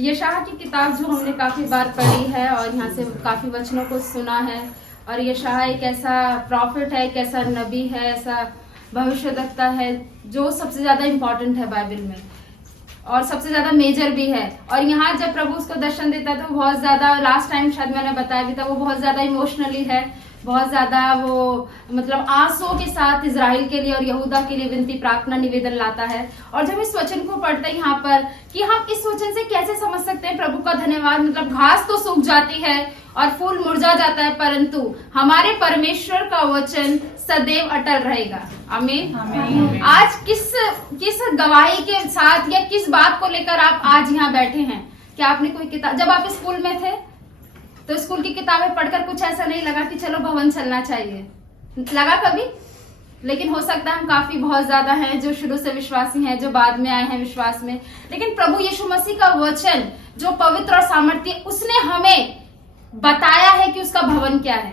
यशायाह की किताब जो हमने काफी बार पढ़ी है और यहाँ से काफी वचनों को सुना है। और यशायाह एक ऐसा प्रॉफिट है, एक ऐसा नबी है, ऐसा भविष्यवक्ता है जो सबसे ज्यादा इम्पोर्टेंट है बाइबल में और सबसे ज्यादा मेजर भी है। और यहाँ जब प्रभु उसको दर्शन देता है तो बहुत ज्यादा, लास्ट टाइम शायद मैंने बताया भी था, वो बहुत ज्यादा इमोशनली है, बहुत ज्यादा वो मतलब आंसुओं के साथ इजराइल के लिए और यहूदा के लिए विनती प्रार्थना निवेदन लाता है। और जब इस वचन को पढ़ते हैं यहाँ पर कि हम इस वचन से कैसे समझ सकते हैं प्रभु का धन्यवाद, मतलब घास तो सूख जाती है और फूल मुरझा जाता है परंतु हमारे परमेश्वर का वचन सदैव अटल रहेगा। आमीन। आज किस गवाही के साथ या किस बात को लेकर आप आज यहाँ बैठे हैं? क्या आपने कोई किताब, जब आप स्कूल में थे तो स्कूल की किताबें पढ़कर कुछ ऐसा नहीं लगा कि चलो भवन चलना चाहिए, लगा कभी? लेकिन हो सकता है हम काफी बहुत ज्यादा हैं जो शुरू से विश्वासी हैं, जो बाद में आए हैं विश्वास में, लेकिन प्रभु यीशु मसीह का वचन जो पवित्र और सामर्थ्य, उसने हमें बताया है कि उसका भवन क्या है।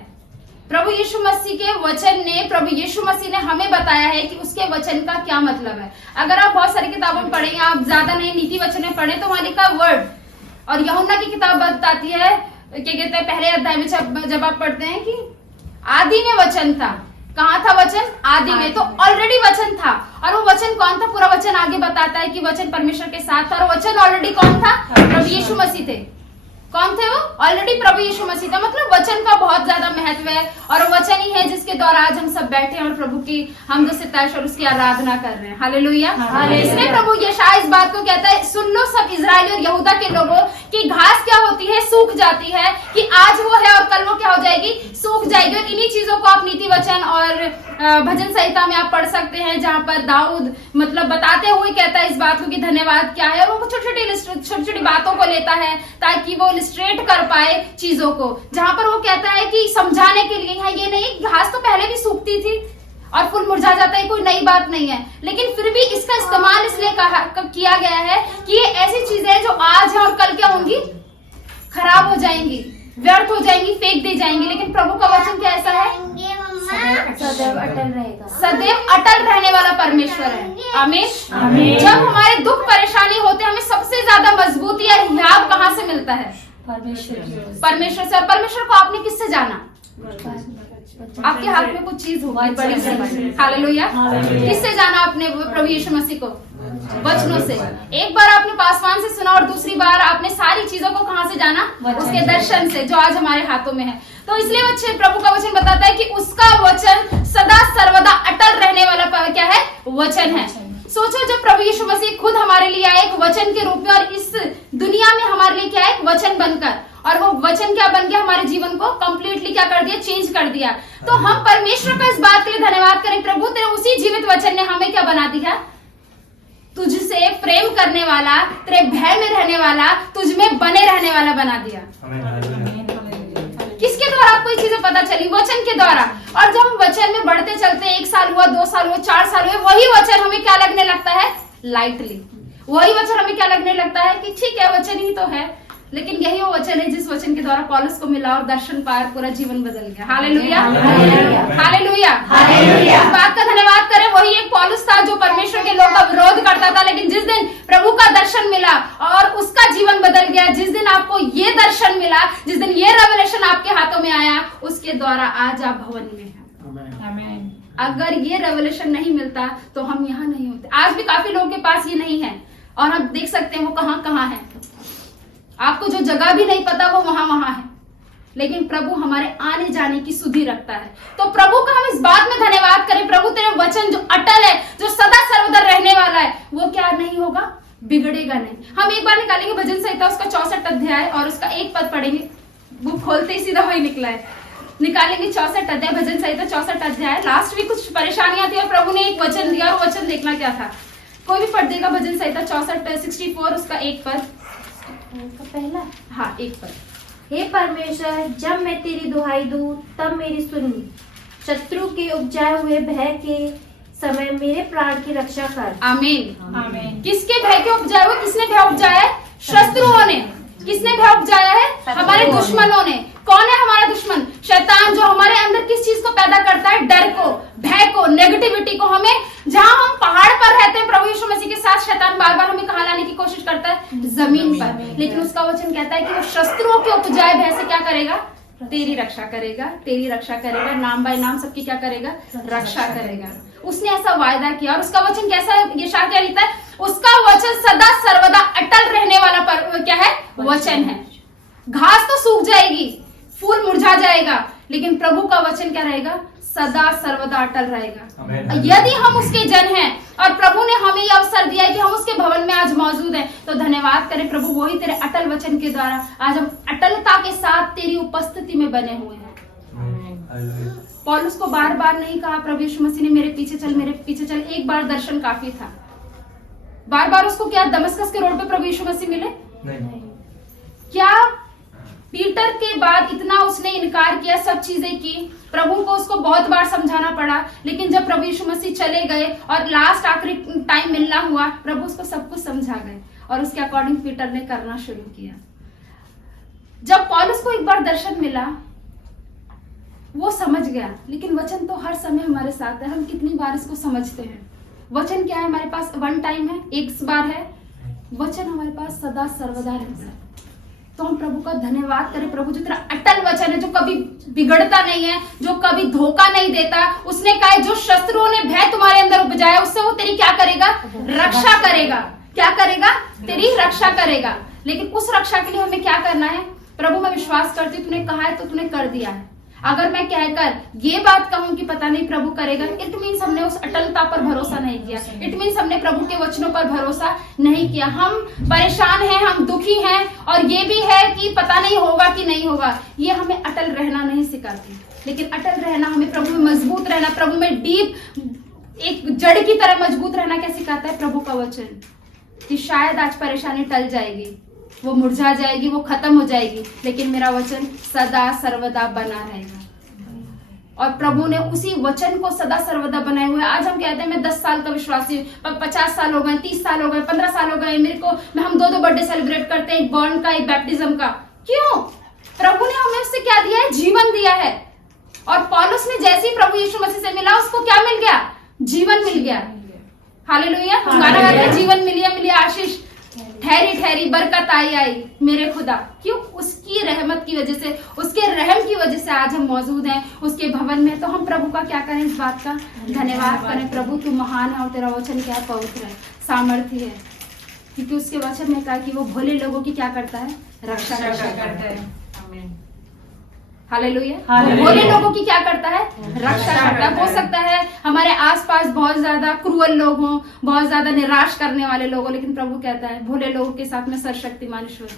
प्रभु यीशु मसीह के वचन ने, प्रभु यीशु मसीह ने हमें बताया है कि उसके वचन का क्या मतलब है। अगर आप बहुत सारी किताबों में पढ़ेंगे, आप ज्यादा नहीं नीति वचन में पढ़े तो वहां लिखा वर्ड, और यूहन्ना की किताब बताती है, क्या कहते हैं, पहले अध्याय में जब आप पढ़ते हैं कि आदि में वचन था। कहाँ था वचन? आदि में। तो ऑलरेडी वचन था, और वो वचन कौन था? पूरा वचन आगे बताता है कि वचन परमेश्वर के साथ था, और वचन ऑलरेडी कौन था? प्रभु यीशु मसीह थे। कौन थे वो? ऑलरेडी प्रभु यीशु मसीह था। मतलब वचन का बहुत ज्यादा महत्व है, और वचन ही है जिसके द्वारा आज हम सब बैठे हैं और प्रभु की हमद सिताइश और उसकी आराधना कर रहे हैं। हालेलुया। इसलिए प्रभु यशायाह इस बात को कहता है, सुन लो सब इजराइल और यहूदा के लोगों की घास क्या होती है? सूख जाती है। कि आज वो है और कल वो क्या हो जाएगी? सूख जाएगी। और इन्हीं चीजों को आप नीति वचन और भजन संहिता में आप पढ़ सकते हैं, जहां पर दाऊद मतलब बताते हुए कहता है इस बात को कि धन्यवाद क्या है, और वो छोटी छोटी बातों को लेता है ताकि वो इलस्ट्रेट कर पाए चीजों को। जहां पर वो कहता है कि समझाने के लिए, यहाँ ये नहीं, घास तो पहले भी सूखती थी और फूल मुरझा जाता है, कोई नई बात नहीं है, लेकिन फिर भी इसका इस्तेमाल इसलिए किया गया है कि ये ऐसी चीजें हैं जो आज है और कल क्या होंगी? खराब हो जाएंगी, व्यर्थ हो जाएंगी, फेंक दी जाएंगी। लेकिन प्रभु का वचन क्या ऐसा है? सदैव अटल रहेगा, सदैव अटल रहने वाला परमेश्वर है। आमीन। जब हमारे दुख परेशानी होते हैं, हमें सबसे ज्यादा मजबूती या हियाव कहाँ से मिलता है? परमेश्वर से। और परमेश्वर को आपने किससे जाना? आपके हाथ में कुछ चीज होगी बड़ी सी। हालेलुया। किससे जाना आपने? प्रभु यीशु मसीह को वचनों से। एक बार आपने पासवान से सुना और दूसरी बार आपने सारी चीजों को कहां से जाना? उसके दर्शन से, जो आज हमारे हाथों में है। तो इसलिए वचन, प्रभु का वचन बताता है कि उसका वचन सदा सर्वदा अटल रहने वाला क्या है? वचन है। सोचो, जब प्रभु यीशु मसीह खुद हमारे लिए आए एक वचन के रूप में, और इस दुनिया में हमारे लिए क्या है? एक वचन बनकर, और वो वचन क्या बन गया? हमारे जीवन को कंप्लीटली क्या कर दिया? चेंज कर दिया। तो हम परमेश्वर का इस बात के लिए धन्यवाद करें, प्रभु तेरे उसी जीवित वचन ने हमें क्या बना दिया? तुझसे प्रेम करने वाला, तेरे भय में रहने वाला, तुझ में बने रहने वाला बना दिया। किसके द्वारा आपको ये चीजें पता चली? वचन के द्वारा। और जब हम वचन में बढ़ते चलते हैं, 1 साल हुआ, 2 साल हुआ, 4 साल हुए, वही वचन हमें क्या लगने लगता है? लाइटली। वही वचन हमें क्या लगने लगता है कि ठीक है, वचन ही तो है। लेकिन यही वो वचन है जिस वचन के द्वारा पौलुस को मिला और दर्शन पार पूरा जीवन बदल गया। हालेलुया। हालेलुया। इस बात का धन्यवाद करें, वही एक पौलुस था जो परमेश्वर के लोगों का विरोध करता था, लेकिन जिस दिन प्रभु का दर्शन मिला और उसका जीवन बदल गया, जिस दिन आपको ये दर्शन मिला, जिस दिन ये रेवलेशन आपके हाथों में आया, उसके द्वारा आज आप भवन में हैं। अगर ये रेवलेशन नहीं मिलता तो हम यहाँ नहीं होते। आज भी काफी लोगों के पास ये नहीं है, और हम देख सकते हैं वो कहाँ कहाँ है। आपको जो जगह भी नहीं पता वो वहां है, लेकिन प्रभु हमारे आने जाने की सुधि रखता है। तो प्रभु का हम इस बात में धन्यवाद करें, प्रभु तेरे वचन जो अटल है, जो सदा सर्वदा रहने वाला है, वो क्या नहीं होगा? बिगड़ेगा नहीं। हम एक बार निकालेंगे भजन संहिता, उसका 64 अध्याय और उसका 1 पद पढ़ेंगे। बुक खोलते ही सीधा वही निकला है। निकालेंगे 64 अध्याय, भजन संहिता 64 अध्याय। लास्ट वीक कुछ परेशानियां थी और प्रभु ने एक वचन दिया, और वचन देखना क्या था? कोई भी पढ़ देगा भजन संहिता 64 उसका 1 पद। पहला, हाँ, 1 पद। हे परमेश्वर, जब मैं तेरी दुहाई दूं तब मेरी सुन। शत्रु के उपजाए हुए भय के समय मेरे प्राण की रक्षा कर। आमीन। किसके भय के उपजाए हुए? किसने भय उपजाया है? शत्रुओं ने। किसने भय उपजाया है? हमारे दुश्मनों ने। कौन है हमारा दुश्मन? शैतान जो हमारे अंदर किस चीज को पैदा करता है, डर को, भय को, नेगेटिविटी को। हमें जहां हम पहाड़ पर रहते हैं प्रभु यीशु मसीह के साथ, शैतान बार बार हमें कहां लाने की कोशिश करता है, जमीन पर। लेकिन उसका वचन कहता है कि वो शस्त्रों के उपजाए भय से क्या करेगा, तेरी रक्षा करेगा, तेरी रक्षा करेगा, नाम बाय नाम सबकी क्या करेगा, रक्षा करेगा। उसने ऐसा वायदा किया। और उसका वचन कैसा है, ये शाह क्या लिखता है, उसका वचन सदा सर्वदा अटल रहने वाला पर क्या है, वचन है। घास तो सूख जाएगी, फूल मुरझा जाएगा, लेकिन प्रभु का वचन क्या रहेगा, सदा सर्वदा अटल रहेगा। यदि हम उसके जन हैं और प्रभु ने हमें यह अवसर दिया है कि हम उसके भवन में आज मौजूद हैं, तो धन्यवाद करें प्रभु, वही तेरे अटल वचन के द्वारा आज हम अटलता के साथ तेरी उपस्थिति में बने हुए हैं। पौलुस को बार बार नहीं कहा प्रभु यीशु मसीह ने मेरे पीछे चल, मेरे पीछे चल। एक बार दर्शन काफी था। बार बार उसको क्या दमस्कस के रोड पे प्रभु यीशु मसीह मिले? नहीं। क्या पीटर के बाद इतना उसने इनकार किया, सब चीजें की, प्रभु को उसको बहुत बार समझाना पड़ा, लेकिन जब प्रभु यीशु मसीह चले गए और लास्ट आखिरी टाइम मिलना हुआ, प्रभु उसको सब कुछ समझा गए और उसके अकॉर्डिंग पीटर ने करना शुरू किया। जब पौलुस को एक बार दर्शन मिला, वो समझ गया, लेकिन वचन तो हर समय हमारे साथ है। हम कितनी बार इसको समझते हैं? वचन क्या है हमारे पास? वन टाइम है, एक बार है। वचन हमारे पास सदा सर्वदा रहता है। तो हम प्रभु का धन्यवाद करें, प्रभु जो तेरा अटल वचन है, जो कभी बिगड़ता नहीं है, जो कभी धोखा नहीं देता। उसने कहा जो शत्रुओं ने भय तुम्हारे अंदर उपजाया, उससे वो तेरी क्या करेगा, रक्षा करेगा। क्या करेगा? तेरी रक्षा करेगा। लेकिन उस रक्षा के लिए हमें क्या करना है? प्रभु मैं विश्वास करती हूँ, तूने कहा है तो तूने कर दिया है। अगर मैं कहकर ये बात कहूं कि पता नहीं प्रभु करेगा, इट मीन्स हमने उस अटलता पर भरोसा नहीं किया। इट मीन्स हमने प्रभु के वचनों पर भरोसा नहीं किया। हम परेशान हैं, हम दुखी हैं, और ये भी है कि पता नहीं होगा कि नहीं होगा। ये हमें अटल रहना नहीं सिखाती, लेकिन अटल रहना हमें प्रभु में मजबूत रहना, प्रभु में डीप एक जड़ की तरह मजबूत रहना क्या सिखाता है? प्रभु का वचन, कि शायद आज परेशानी टल जाएगी, वो मुरझा जाएगी, वो खत्म हो जाएगी, लेकिन मेरा वचन सदा सर्वदा बना रहेगा। और प्रभु ने उसी वचन को सदा सर्वदा बनाए हुए। आज हम कहते हैं मैं 10 साल का विश्वासी हूँ, 50 साल हो गए, 30 साल हो गए, 15 साल हो गए मेरे को, हम 2 बर्थडे सेलिब्रेट करते हैं, एक बॉर्न का, एक बैप्टिज्म का। क्यों? प्रभु ने हमें उससे क्या दिया है? जीवन दिया है। और पौलुस ने जैसे ही प्रभु यीशु मसीह से मिला, उसको क्या मिल गया? जीवन मिल गया। हालेलुया। गाना गाते हैं, जीवन मिलिया मिलिया आशीष, ठहरी ठहरी बरकत आई आई मेरे खुदा। क्यों? उसकी रहमत की वजह से, उसके रहम की वजह से आज हम मौजूद हैं उसके भवन में। तो हम प्रभु का क्या करें? इस बात का धन्यवाद करें। प्रभु तू महान है और तेरा वचन क्या है? पवित्र है, सामर्थ्य है। क्योंकि उसके वचन में कहा कि वो भोले लोगों की क्या करता है? रक्षा करता है। हालेलुया। भोले लोगों की क्या करता है? रक्षा करता है। हो सकता है हमारे आसपास बहुत ज्यादा क्रूअल लोग हों, बहुत ज्यादा निराश करने वाले लोग हों, लेकिन प्रभु कहता है भोले लोगों के साथ में सर्वशक्तिमान ईश्वर।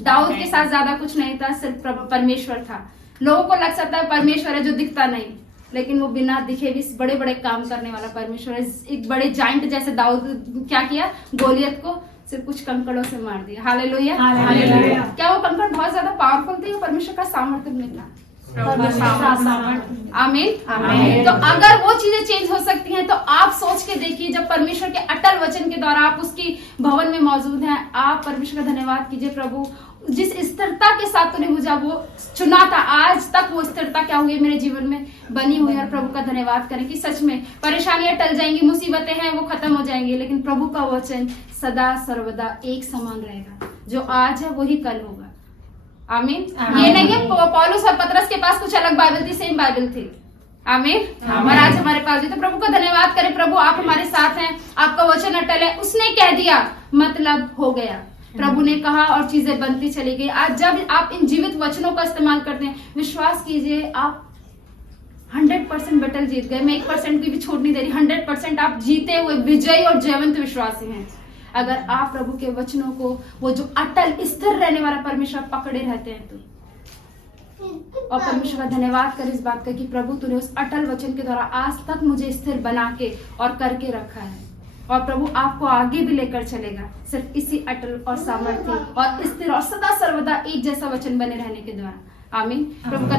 दाऊद के साथ ज्यादा कुछ नहीं था, सिर्फ परमेश्वर था। लोगों को लग सकता है परमेश्वर है जो दिखता नहीं, लेकिन वो बिना दिखे भी बड़े बड़े काम करने वाला परमेश्वर है। एक बड़े जाइंट जैसे दाऊद क्या किया? गोलियत को सिर्फ कुछ कंकड़ों से मार दिया। हालेलुया। क्या वो कंकड़ बहुत ज्यादा पावरफुल थे? वो परमेश्वर का सामर्थ्य में था। आमीन। तो अगर वो चीजें चेंज हो सकती हैं, तो आप सोच के देखिए, जब परमेश्वर के अटल वचन के द्वारा आप उसकी भवन में मौजूद हैं, आप परमेश्वर का धन्यवाद कीजिए। प्रभु जिस स्थिरता के साथ तूने मुझे वो चुना था, आज तक वो स्थिरता क्या हुई मेरे जीवन में बनी हुई है। और प्रभु का धन्यवाद करें कि सच में परेशानियां टल जाएंगी, मुसीबतें हैं वो खत्म हो जाएंगी, लेकिन प्रभु का वचन सदा सर्वदा एक समान रहेगा। जो आज है वही कल होगा। आमीन। ये नहीं है पौलुस और पतरस के पास कुछ अलग बाइबल थी, सेम बाइबल थी। आमीन। और आज हमारे पास भी। तो प्रभु का धन्यवाद करें। प्रभु आप हमारे साथ हैं, आपका वचन अटल है। उसने कह दिया मतलब हो गया। प्रभु ने कहा और चीजें बनती चली गई। आज जब आप इन जीवित वचनों का इस्तेमाल करते हैं, विश्वास कीजिए आप 100% बैटल जीत गए। मैं 1% की भी छूट नहीं दे रही। 100% आप जीते हुए विजयी और जयवंत विश्वासी हैं, अगर आप प्रभु के वचनों को, वो जो अटल स्थिर रहने वाला परमेश्वर पकड़े रहते हैं तो। और परमेश्वर का धन्यवाद करें इस बात का कि प्रभु तूने उस अटल वचन के द्वारा आज तक मुझे स्थिर बना के और करके रखा है, और प्रभु आपको आगे भी लेकर चलेगा, सिर्फ इसी अटल और सामर्थ्य और स्थिर और सदा सर्वदा एक जैसा वचन बने रहने के द्वारा। आमीन। प्रभु का